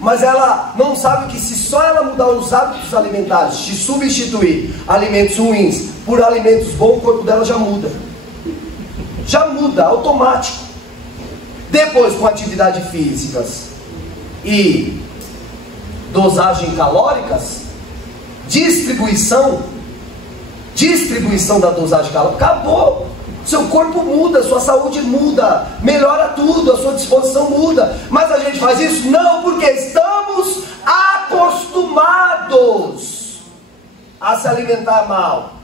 Mas ela não sabe que se só ela mudar os hábitos alimentares, se substituir alimentos ruins por alimentos bons, o corpo dela já muda. Já muda, automático. Depois, com atividades físicas e dosagem calóricas, distribuição da dosagem calórica, acabou. Seu corpo muda, sua saúde muda, melhora tudo, a sua disposição muda. Mas a gente faz isso? Não, porque estamos acostumados a se alimentar mal.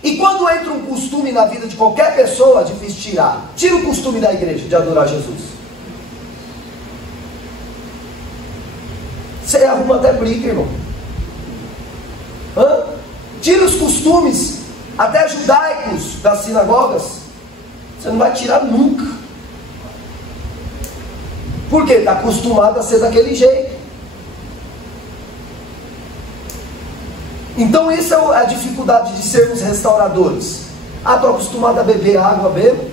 E quando entra um costume na vida de qualquer pessoa, é difícil tirar. Tira o costume da igreja de adorar Jesus. Você arruma até briga, irmão. Tira os costumes até judaicos das sinagogas. Você não vai tirar nunca. Por quê? Está acostumado a ser daquele jeito. Então isso é a dificuldade de sermos restauradores. Estou acostumado a beber água mesmo.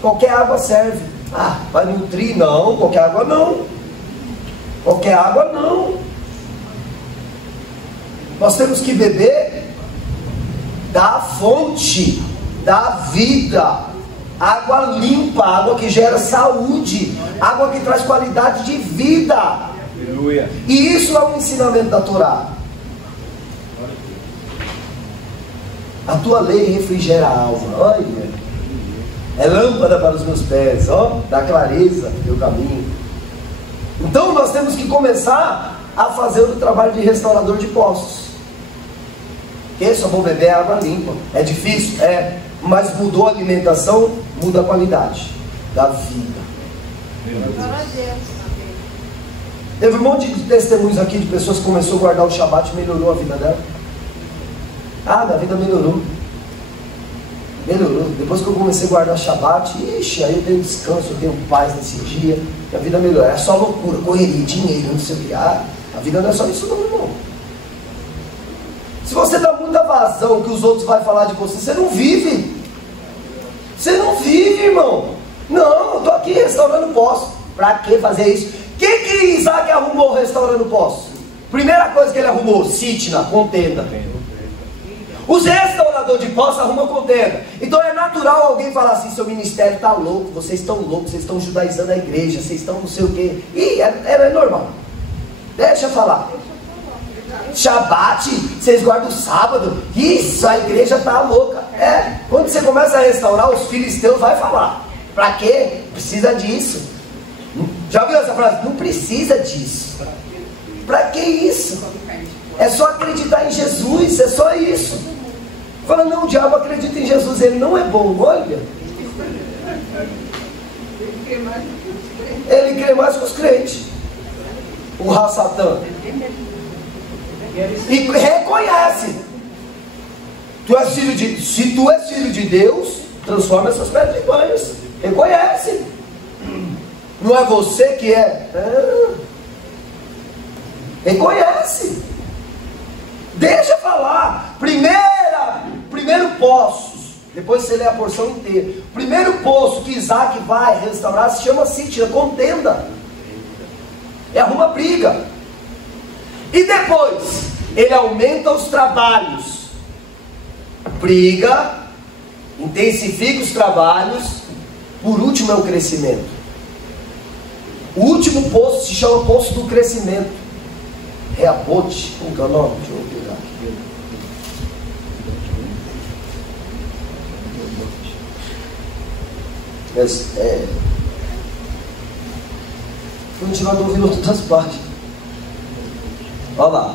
Qualquer água serve. Vai nutrir? Não, qualquer água não. Qualquer água não. Nós temos que beber da fonte, da vida, água limpa, água que gera saúde, água que traz qualidade de vida. Aleluia. E isso é um ensinamento da Torá. A tua lei refrigera a alma. Olha, é lâmpada para os meus pés, dá clareza no teu caminho. Então nós temos que começar a fazer o trabalho de restaurador de poços. Que só vou beber água limpa. É difícil? Mas mudou a alimentação, muda a qualidade da vida. Teve um monte de testemunhos aqui de pessoas que começou a guardar o Shabat e melhorou a vida dela. Minha vida melhorou. Melhorou. Depois que eu comecei a guardar Shabat, aí eu tenho descanso, eu tenho paz nesse dia. E a vida melhorou. É só loucura, correria, dinheiro, não sei o que. A vida não é só isso não, irmão. Se você dá muita vazão que os outros vão falar de você, você não vive. Você não vive, irmão. Não, eu estou aqui restaurando poços. Para que fazer isso? O que Isaac arrumou restaurando poços? Primeira coisa que ele arrumou, sitna, contenda. Os restauradores de poços arrumam contenda. Então é natural alguém falar assim: seu ministério está louco, vocês estão loucos, vocês estão judaizando a igreja, vocês estão não sei o quê. E é normal. Deixa eu falar. Shabat, vocês guardam o sábado. Isso, a igreja está louca. Quando você começa a restaurar, os filisteus vai falar: para quê? Precisa disso. Já viu essa frase? Não precisa disso. Para que isso? É só acreditar em Jesus, é só isso. Fala: não, o diabo acredita em Jesus, ele não é bom. Olha, ele crê mais que os crentes. O Ra-Satã. E reconhece. Se tu és filho de Deus, transforma essas pedras em pães. Reconhece. Não é você que é. Reconhece. Deixa falar. Primeiro poços. Depois você lê a porção inteira. Primeiro poço que Isaac vai restaurar se chama sitna, contenda. Arruma briga. E depois ele aumenta os trabalhos. Briga, intensifica os trabalhos. Por último é o crescimento. O último poço se chama Poço do Crescimento. Reabote, como que é o nome? Deixa eu pegar aqui. Continuar ouvindo outras partes. Olha lá.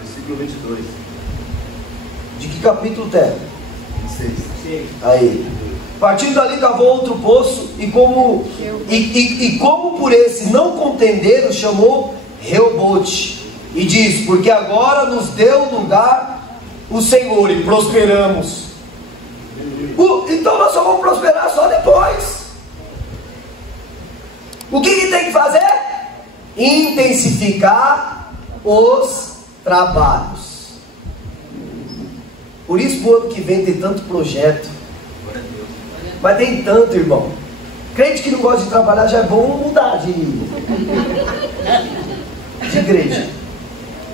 Versículo 22. De que capítulo tem? 26. Aí. Partindo dali cavou outro poço, e como por esse não contenderam, chamou Reobote. E diz: porque agora nos deu lugar o Senhor e prosperamos. Então nós só vamos prosperar só depois. O que tem que fazer? Intensificar os trabalhos. Por isso, pro ano que vem tem tanto projeto. Mas tem tanto, irmão. Crente que não gosta de trabalhar, já é bom mudar de igreja.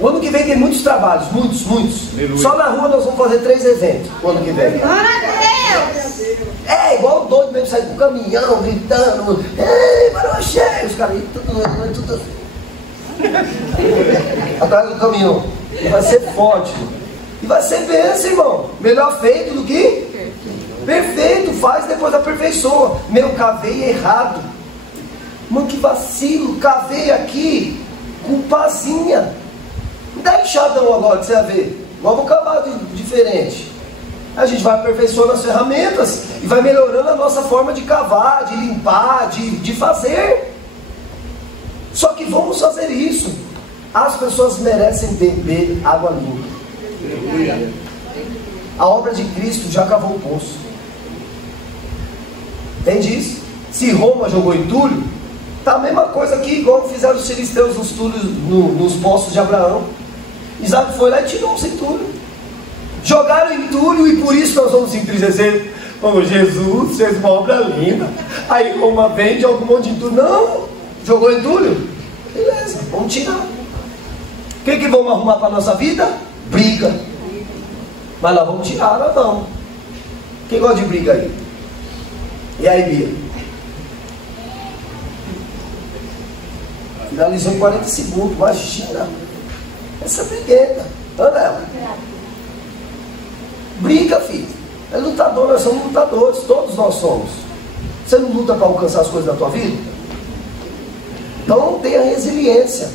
O ano que vem tem muitos trabalhos, muitos. Aleluia. Só na rua nós vamos fazer 3 eventos o ano que vem. Glória a Deus! É igual doido mesmo, sair com o caminhão, gritando. Ei, barulho cheio! Os caras tudo atrás do caminhão. E vai ser forte. E vai ser bênção, irmão. Melhor feito do que perfeito. Faz, depois aperfeiçoa. Meu, cavei errado. Mano, que vacilo. Cavei aqui com pazinha. Dá enxadão agora que você vai ver. Vamos cavar diferente. A gente vai aperfeiçoando as ferramentas e vai melhorando a nossa forma de cavar, de limpar, de fazer. Só que vamos fazer isso. As pessoas merecem beber água limpa. A obra de Cristo já cavou o poço. Entende isso? Se Roma jogou entulho, tá a mesma coisa aqui, igual fizeram os filisteus nos poços de Abraão. Isaac foi lá e tirou os entulhos. Jogaram entulho e por isso nós vamos entristecer. Oh, Jesus fez uma obra linda. Aí Roma vem, joga um monte de entulho. Não, jogou entulho. Beleza, vamos tirar. O que vamos arrumar para a nossa vida? Briga. Mas nós vamos tirar, nós vamos. Quem gosta de briga aí? E aí, Bia? Finalizou em 40 segundos, imagina. Essa brigueta. Anda ela. Briga, filho. É lutador, nós somos lutadores, todos nós somos. Você não luta para alcançar as coisas da tua vida? Então tenha resiliência,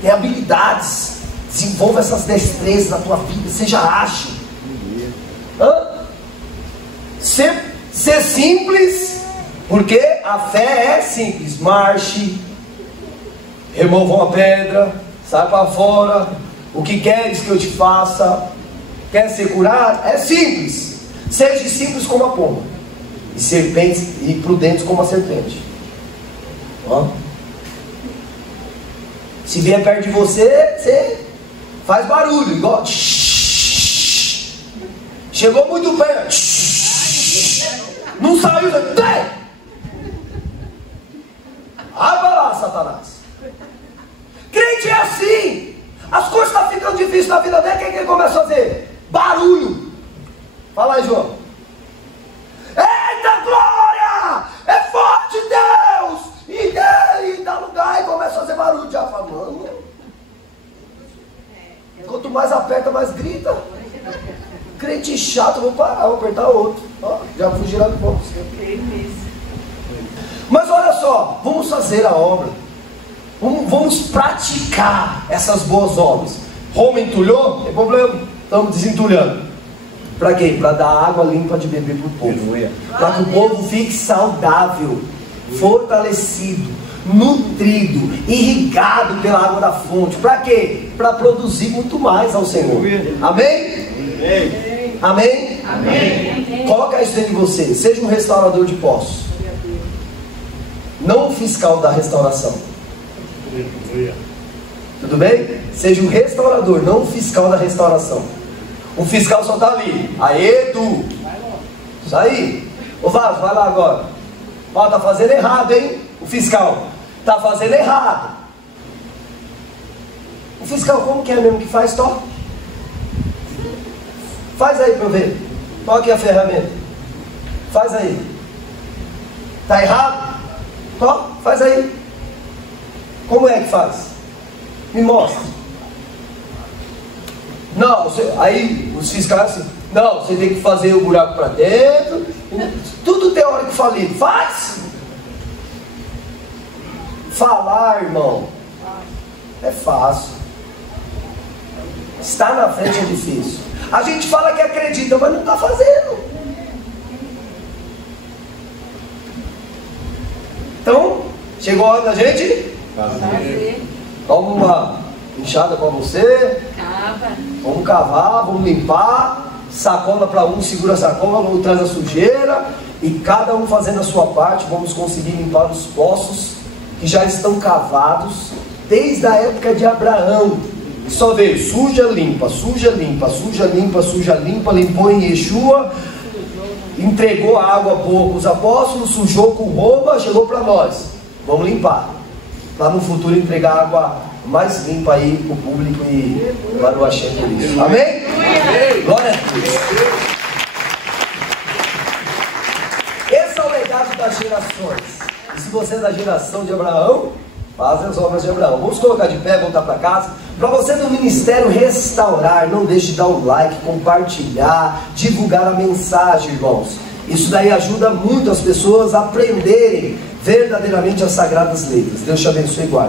tenha habilidades, desenvolva essas destrezas na tua vida, seja ágil. Ser simples, porque a fé é simples. Marche, remova uma pedra, sai para fora. O que queres que eu te faça? Quer ser curado? É simples. Seja simples como a pomba, e serpentes e prudentes como a serpente. Ó. Se vier perto de você, você faz barulho, igual. Chegou muito perto. Não saiu. Vai para lá, Satanás. Crente é assim. As coisas estão ficando difíceis na vida dele. O que ele começa a fazer? Barulho. Fala aí, João. Eita glória! É forte Deus! E daí dá lugar e começa a fazer barulho. Já fala, mano. Quanto mais aperta, mais grita. Crente chato, vou parar, vou apertar outro. Ó, já fui girando um pouco. Mas olha só, vamos fazer a obra. Vamos praticar essas boas obras. Roma entulhou, não tem problema. Estamos desentulhando. Para quê? Para dar água limpa de beber para o povo. Para que o povo fique saudável, fortalecido, nutrido, irrigado pela água da fonte. Para quê? Para produzir muito mais ao Senhor. Amém? Amém? Amém? Coloca isso dentro de você. Seja um restaurador de poços, não um fiscal da restauração. Tudo bem? Seja um restaurador, não um fiscal da restauração. O fiscal só está ali. Aê, tu! Isso aí. Ô Vasco, vai lá agora. Ó, tá fazendo errado, hein? O fiscal tá fazendo errado. O fiscal, como que é mesmo que faz? Toca. Faz aí para eu ver. Qual que é a ferramenta? Faz aí. Está errado? Tó, faz aí. Como é que faz? Me mostra. Não, aí os fiscais assim, não, você tem que fazer o buraco para dentro. Tudo teórico falido. Faz! Falar, irmão, é fácil. Estar na frente é difícil. A gente fala que acredita, mas não está fazendo. Então, chegou a hora da gente Fazer. toma uma enxada para você. Cava. Vamos cavar, vamos limpar. Sacola para um, segura a sacola, vamos traz a sujeira. E cada um fazendo a sua parte, vamos conseguir limpar os poços que já estão cavados desde a época de Abraão. E só veio suja, limpa, suja, limpa, suja, limpa, suja, limpa, limpou em Yeshua, entregou a água para os apóstolos, sujou com roupa, chegou para nós. Vamos limpar. Lá no futuro entregar a água mais limpa aí para o público e para o Hashem por isso. Amém? Glória a Deus. Esse é o legado das gerações. E se você é da geração de Abraão, faz as obras de Abraão. Vamos colocar de pé, voltar para casa. Para você do Ministério Restaurar, não deixe de dar um like, compartilhar, divulgar a mensagem, irmãos. Isso daí ajuda muito as pessoas a aprenderem verdadeiramente as sagradas letras. Deus te abençoe e guarde.